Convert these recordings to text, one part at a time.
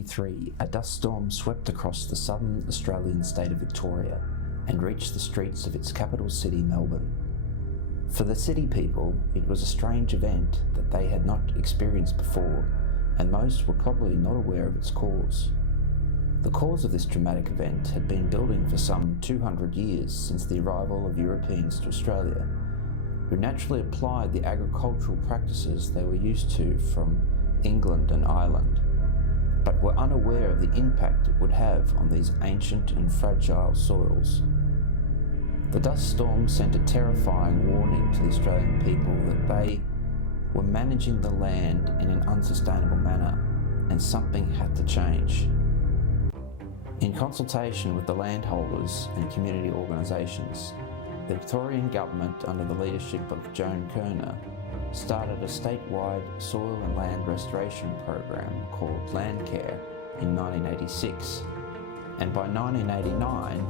1983, a dust storm swept across the southern Australian state of Victoria and reached the streets of its capital city, Melbourne. For the city people, it was a strange event that they had not experienced before, and most were probably not aware of its cause. The cause of this dramatic event had been building for some 200 years since the arrival of Europeans to Australia, who naturally applied the agricultural practices they were used to from England and Ireland, but were unaware of the impact it would have on these ancient and fragile soils. The dust storm sent a terrifying warning to the Australian people that they were managing the land in an unsustainable manner, and something had to change. In consultation with the landholders and community organisations, the Victorian government, under the leadership of Joan Kerner, started a statewide soil and land restoration program called Landcare in 1986, and by 1989,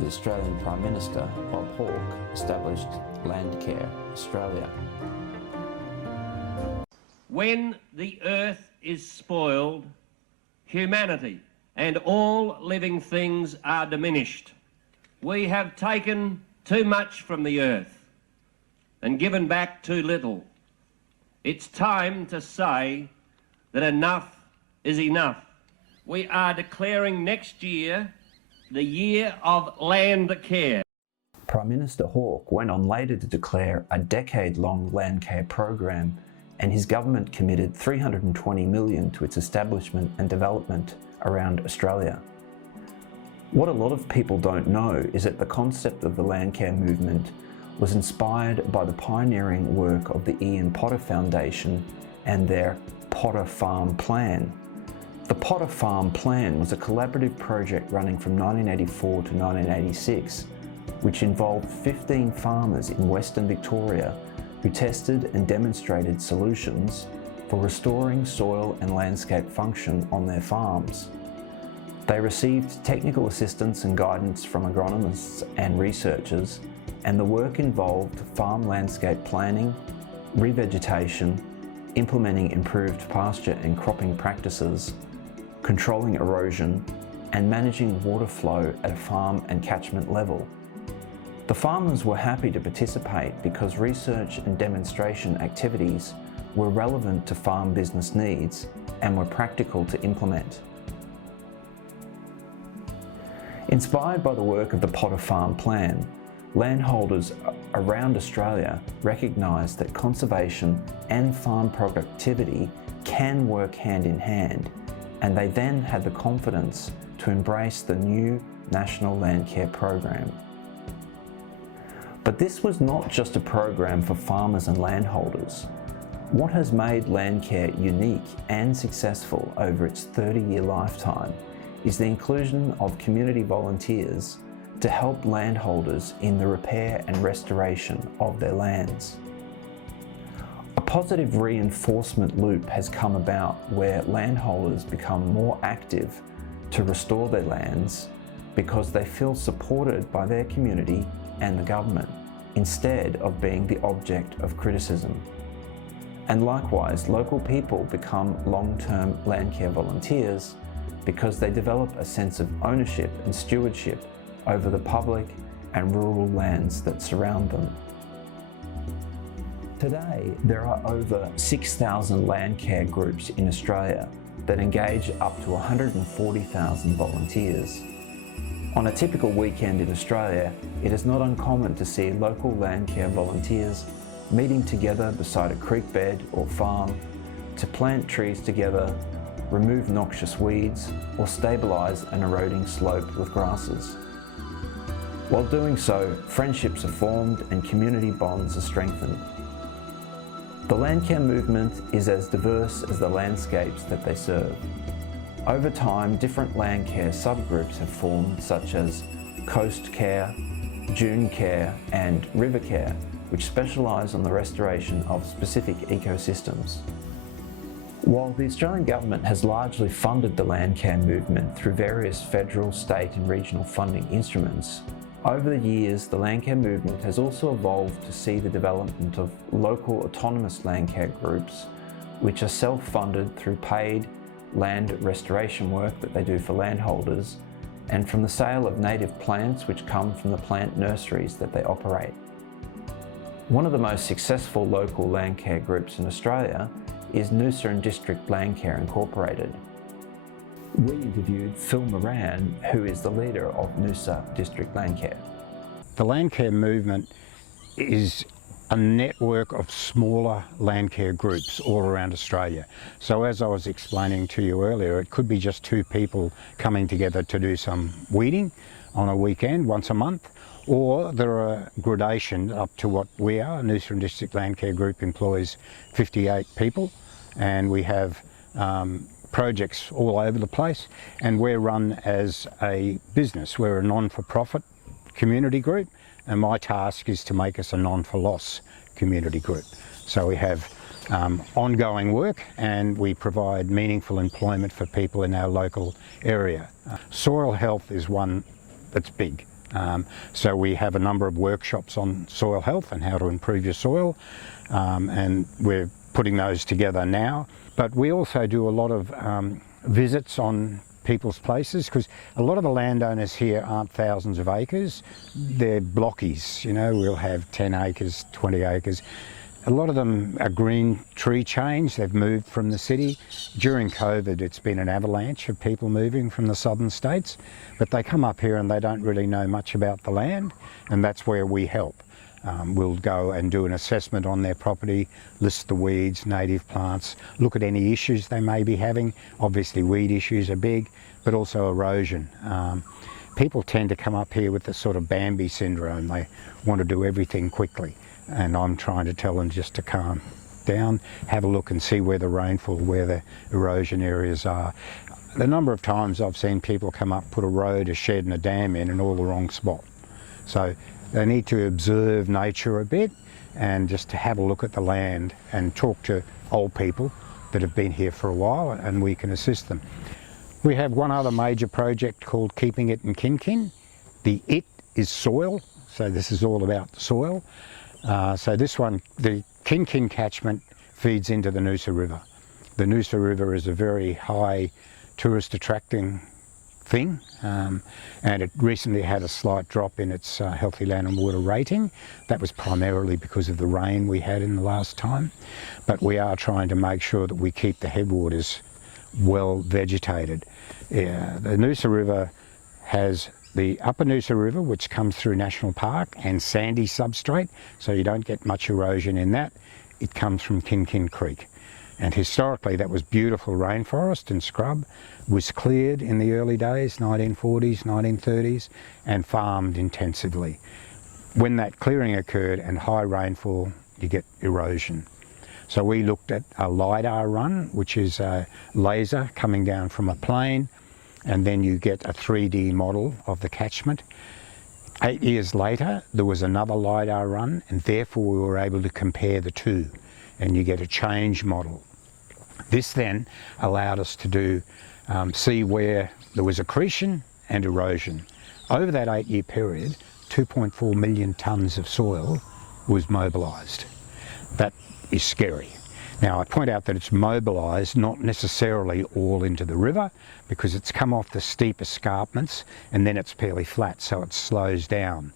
the Australian Prime Minister, Bob Hawke, established Landcare Australia. When the earth is spoiled, humanity and all living things are diminished. We have taken too much from the earth and given back too little. It's time to say that enough is enough. We are declaring next year the year of Landcare. Prime Minister Hawke went on later to declare a decade-long Landcare program, and his government committed $320 million to its establishment and development around Australia. What a lot of people don't know is that the concept of the Landcare movement was inspired by the pioneering work of the Ian Potter Foundation and their Potter Farm Plan. The Potter Farm Plan was a collaborative project running from 1984 to 1986, which involved 15 farmers in Western Victoria who tested and demonstrated solutions for restoring soil and landscape function on their farms. They received technical assistance and guidance from agronomists and researchers, and the work involved farm landscape planning, revegetation, implementing improved pasture and cropping practices, controlling erosion, and managing water flow at a farm and catchment level. The farmers were happy to participate because research and demonstration activities were relevant to farm business needs and were practical to implement. Inspired by the work of the Potter Farm Plan, landholders around Australia recognised that conservation and farm productivity can work hand in hand, and they then had the confidence to embrace the new National Landcare program. But this was not just a program for farmers and landholders. What has made Landcare unique and successful over its 30-year lifetime is the inclusion of community volunteers to help landholders in the repair and restoration of their lands. A positive reinforcement loop has come about where landholders become more active to restore their lands because they feel supported by their community and the government, instead of being the object of criticism. And likewise, local people become long-term Landcare volunteers because they develop a sense of ownership and stewardship over the public and rural lands that surround them. Today, there are over 6,000 Landcare groups in Australia that engage up to 140,000 volunteers. On a typical weekend in Australia, it is not uncommon to see local Landcare volunteers meeting together beside a creek bed or farm to plant trees together, remove noxious weeds, or stabilise an eroding slope with grasses. While doing so, friendships are formed and community bonds are strengthened. The Landcare movement is as diverse as the landscapes that they serve. Over time, different Landcare subgroups have formed, such as Coast Care, Dune Care and River Care, which specialise on the restoration of specific ecosystems. While the Australian Government has largely funded the Landcare movement through various federal, state and regional funding instruments, over the years the Landcare movement has also evolved to see the development of local autonomous Landcare groups, which are self-funded through paid land restoration work that they do for landholders, and from the sale of native plants which come from the plant nurseries that they operate. One of the most successful local Landcare groups in Australia is Noosa and District Landcare Incorporated. We interviewed Phil Moran, who is the leader of Noosa District Landcare. The Landcare movement is a network of smaller Landcare groups all around Australia. So as I was explaining to you earlier, it could be just two people coming together to do some weeding on a weekend once a month, or there are gradations up to what we are. Noosa and District Landcare Group employs 58 people, and we have projects all over the place, and we're run as a business. We're a non-for-profit community group, and my task is to make us a non-for-loss community group. So we have ongoing work, and we provide meaningful employment for people in our local area. Soil health is one that's big. So we have a number of workshops on soil health and how to improve your soil, and we're putting those together now. But we also do a lot of visits on people's places, because a lot of the landowners here aren't thousands of acres, they're blockies. You know, we'll have 10 acres, 20 acres. A lot of them are green tree change, they've moved from the city. During COVID, it's been an avalanche of people moving from the southern states, but they come up here and they don't really know much about the land, and that's where we help. We'll go and do an assessment on their property, list the weeds, native plants, look at any issues they may be having. Obviously weed issues are big, but also erosion. People tend to come up here with the sort of Bambi syndrome. They want to do everything quickly, and I'm trying to tell them just to calm down, have a look and see where the rainfall, where the erosion areas are. The number of times I've seen people come up, put a road, a shed and a dam in all the wrong spot. So they need to observe nature a bit and just to have a look at the land and talk to old people that have been here for a while, and we can assist them. We have one other major project called Keeping It in Kin-Kin. The it is soil, so this is all about soil. So this one, the Kin-Kin catchment feeds into the Noosa River. The Noosa River is a very high tourist attracting thing, and it recently had a slight drop in its healthy land and water rating. That was primarily because of the rain we had in the last time, but we are trying to make sure that we keep the headwaters well vegetated. The Noosa River has the upper Noosa River, which comes through National Park, and sandy substrate, so you don't get much erosion in that. It comes from Kin-Kin Creek, and historically that was beautiful rainforest and scrub, was cleared in the early days, 1940s, 1930s, and farmed intensively. When that clearing occurred and high rainfall, you get erosion. So we looked at a LiDAR run, which is a laser coming down from a plane, and then you get a 3D model of the catchment. 8 years later, there was another LiDAR run, and therefore we were able to compare the two, and you get a change model. This then allowed us to do see where there was accretion and erosion. Over that 8-year period, 2.4 million tonnes of soil was mobilised. That is scary. Now I point out that it's mobilised not necessarily all into the river, because it's come off the steep escarpments and then it's fairly flat, so it slows down.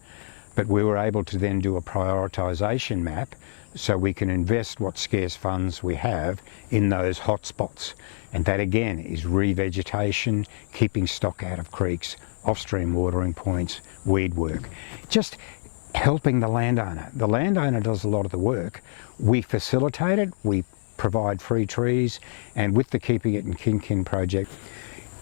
But we were able to then do a prioritisation map so we can invest what scarce funds we have in those hot spots. And that again is revegetation, keeping stock out of creeks, off-stream watering points, weed work. Just helping the landowner. The landowner does a lot of the work. We facilitate it, we provide free trees, and with the Keeping It in Kin-Kin project,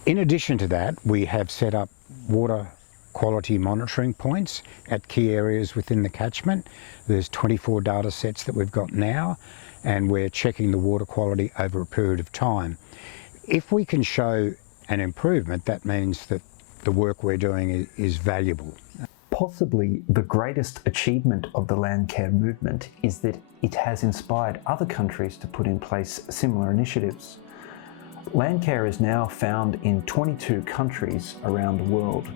in addition to that, we have set up water quality monitoring points at key areas within the catchment. There's 24 data sets that we've got now, and we're checking the water quality over a period of time. If we can show an improvement, that means that the work we're doing is valuable. Possibly the greatest achievement of the Landcare movement is that it has inspired other countries to put in place similar initiatives. Landcare is now found in 22 countries around the world,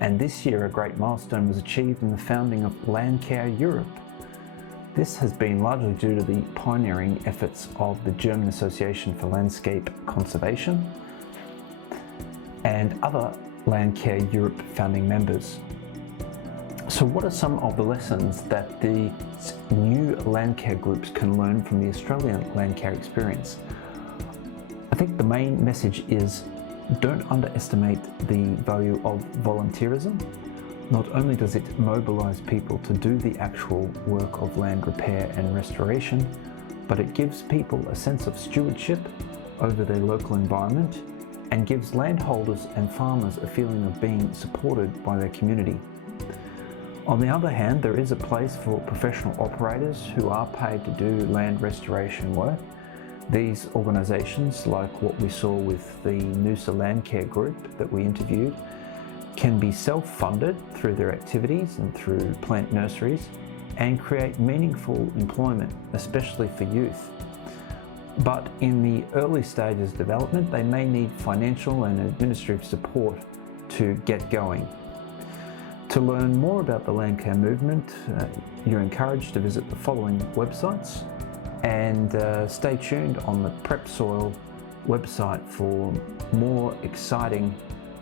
and this year a great milestone was achieved in the founding of Landcare Europe. This has been largely due to the pioneering efforts of the German Association for Landscape Conservation and other Landcare Europe founding members. So what are some of the lessons that the new Landcare groups can learn from the Australian Landcare experience? I think the main message is don't underestimate the value of volunteerism. Not only does it mobilise people to do the actual work of land repair and restoration, but it gives people a sense of stewardship over their local environment and gives landholders and farmers a feeling of being supported by their community. On the other hand, there is a place for professional operators who are paid to do land restoration work. These organisations, like what we saw with the Noosa Landcare group that we interviewed, can be self-funded through their activities and through plant nurseries and create meaningful employment, especially for youth. But in the early stages of development, they may need financial and administrative support to get going. To learn more about the Landcare movement, you're encouraged to visit the following websites and stay tuned on the Prep Soil website for more exciting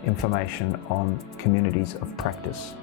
information on communities of practice.